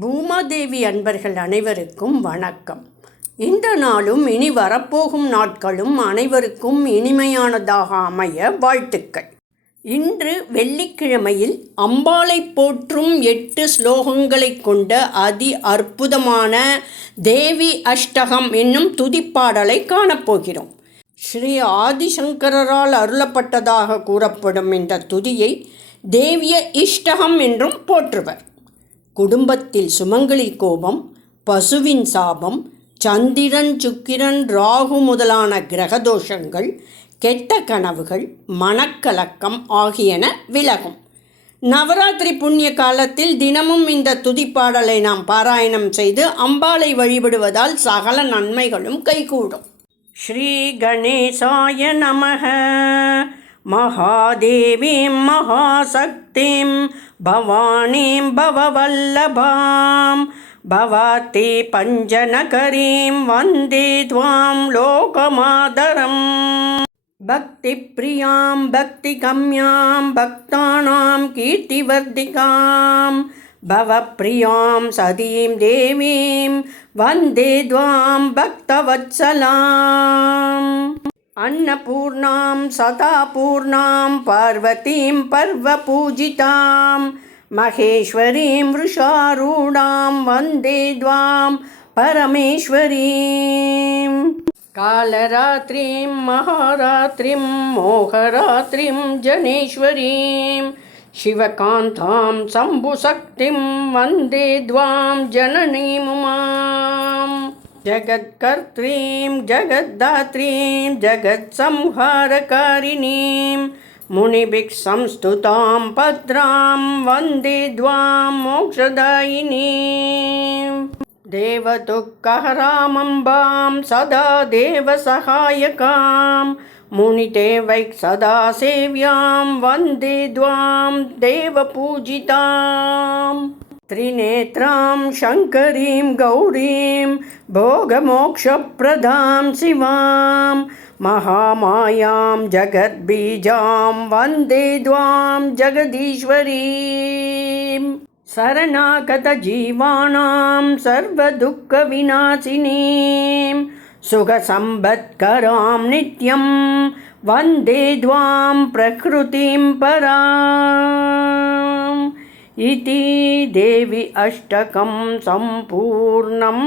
பூமாதேவி அன்பர்கள் அனைவருக்கும் வணக்கம். இந்த நாளும் இனி வரப்போகும் நாட்களும் அனைவருக்கும் இனிமையானதாக அமைய வாழ்த்துக்கள். இன்று வெள்ளிக்கிழமையில் அம்பாளை போற்றும் எட்டு ஸ்லோகங்களைக் கொண்ட அதி அற்புதமான தேவி அஷ்டகம் என்னும் துதிப்பாடலை காணப்போகிறோம். ஸ்ரீ ஆதிசங்கரால் அருளப்பட்டதாக கூறப்படும் இந்த துதியை தேவிய இஷ்டகம் என்றும் போற்றுவர். குடும்பத்தில் சுமங்கலி கோபம் பசுவின் சாபம் சந்திரன் சுக்கிரன் ராகு முதலான கிரகதோஷங்கள் கெட்ட கனவுகள் மனக்கலக்கம் ஆகியன விலகும். நவராத்திரி புண்ணிய காலத்தில் தினமும் இந்த துதிப்பாடலை நாம் பாராயணம் செய்து அம்பாளை வழிபடுவதால் சகல நன்மைகளும் கைகூடும். ஸ்ரீ கணேசாய நமக. மகாதேவீம் மகாசக்திம். भवानीं भववल्लभां भवति पञ्जनकरीं वन्दे त्वां लोकमादरम्। भक्तिप्रियां भक्तिगम्यां भक्तानां कीर्तिवर्धिकां भवप्रियां सतीं देवीं वन्दे द्वां भक्तवत्सलाम्। अन्नपूर्णां सदापूर्णां पार्वतीं पर्वपूजितां महेश्वरीं वृषारूढां वन्दे द्वां परमेश्वरीम् कालरात्रिं महारात्रिं मोहरात्रिं जनेश्वरीं शिवकान्तां शम्भुशक्तिं वन्दे द्वां जननीमुमां जगत्कर्त्रीं जगद्धात्रीं जगत्संहारकारिणीं मुनिभिः संस्तुतां भद्रां वन्दे द्वां मोक्षदायिनीम् देवदुःखहरामम्बां सदा देवसहायकां मुनिदेवैः सदा सेव्यां वन्दे द्वां देवपूजितां त्रिनेत्रां शङ्करीं गौरीं भोगमोक्षप्रदां शिवां महामायां जगद्बीजां वन्दे द्वां जगदीश्वरीम् शरणागतजीवानां सर्वदुःखविनाशिनीं सुखसम्पत्करां नित्यं वन्दे द्वां प्रकृतिं पराम् इति देवि अष्टकं सम्पूर्णम्